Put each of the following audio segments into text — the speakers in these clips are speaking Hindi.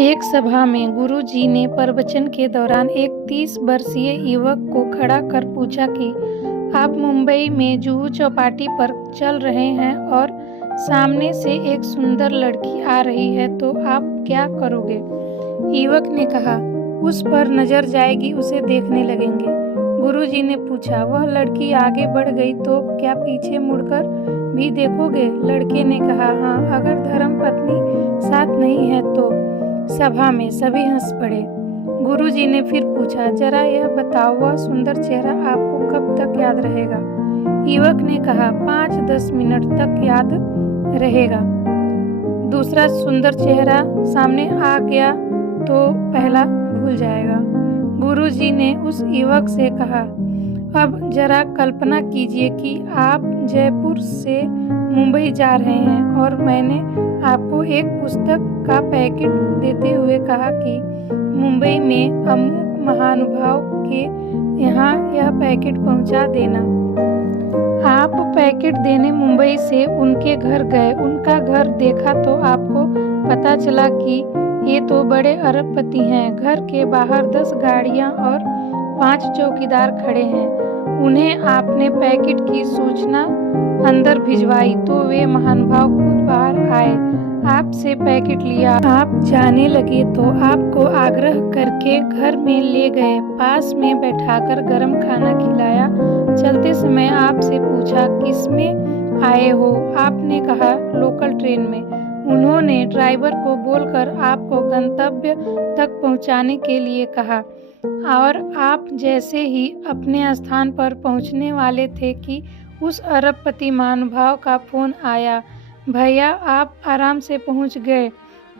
एक सभा में गुरुजी ने प्रवचन के दौरान एक 30 वर्षीय युवक को खड़ा कर पूछा कि आप मुंबई में जुहू चौपाटी पर चल रहे हैं और सामने से एक सुंदर लड़की आ रही है तो आप क्या करोगे। युवक ने कहा, उस पर नजर जाएगी, उसे देखने लगेंगे। गुरुजी ने पूछा, वह लड़की आगे बढ़ गई तो क्या पीछे मुड़कर भी देखोगे। लड़के ने कहा, हाँ, अगर धर्मपत्नी साथ नहीं है तो। सभा में सभी हंस पड़े। गुरुजी ने फिर पूछा, जरा यह बताओ, वह सुंदर चेहरा आपको कब तक याद रहेगा। युवक ने कहा, 5-10 मिनट तक याद रहेगा। दूसरा सुंदर चेहरा सामने आ गया तो पहला भूल जाएगा। गुरुजी ने उस युवक से कहा, अब जरा कल्पना कीजिए कि आप जयपुर से मुंबई जा रहे हैं और मैंने आपको एक पुस्तक का पैकेट देते हुए कहा कि मुंबई में अमुक महानुभाव के यहाँ यह पैकेट पहुँचा देना। आप पैकेट देने मुंबई से उनके घर गए, उनका घर देखा तो आपको पता चला कि ये तो बड़े अरबपति हैं। घर के बाहर 10 गाड़ियाँ और 5 चौकीदार खड़े हैं। उन्हें आपने पैकेट की सूचना अंदर भिजवाई तो वे महानुभाव खुद बाहर आए, आपसे पैकेट लिया। आप जाने लगे तो आपको आग्रह करके घर में ले गए, पास में बैठाकर गरम खाना खिलाया। चलते समय आपसे पूछा, किस में आए हो। आपने कहा, लोकल ट्रेन में। उन्होंने ड्राइवर को बोलकर आपको गंतव्य तक पहुंचाने के लिए कहा और आप जैसे ही अपने स्थान पर पहुंचने वाले थे कि उस अरबपति महानुभाव का फोन आया, भैया आप आराम से पहुंच गए।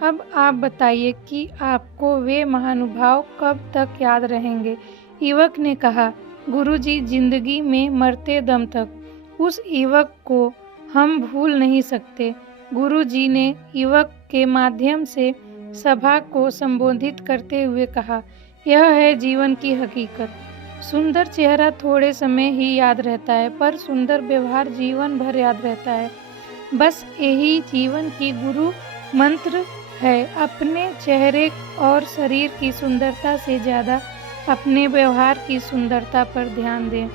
अब आप बताइए कि आपको वे महानुभाव कब तक याद रहेंगे। युवक ने कहा, गुरुजी, जिंदगी में मरते दम तक। उस युवक को हम भूल नहीं सकते। गुरुजी ने युवक के माध्यम से सभा को संबोधित करते हुए कहा, यह है जीवन की हकीकत। सुंदर चेहरा थोड़े समय ही याद रहता है, पर सुंदर व्यवहार जीवन भर याद रहता है। बस यही जीवन की गुरु मंत्र है। अपने चेहरे और शरीर की सुंदरता से ज़्यादा अपने व्यवहार की सुंदरता पर ध्यान दें।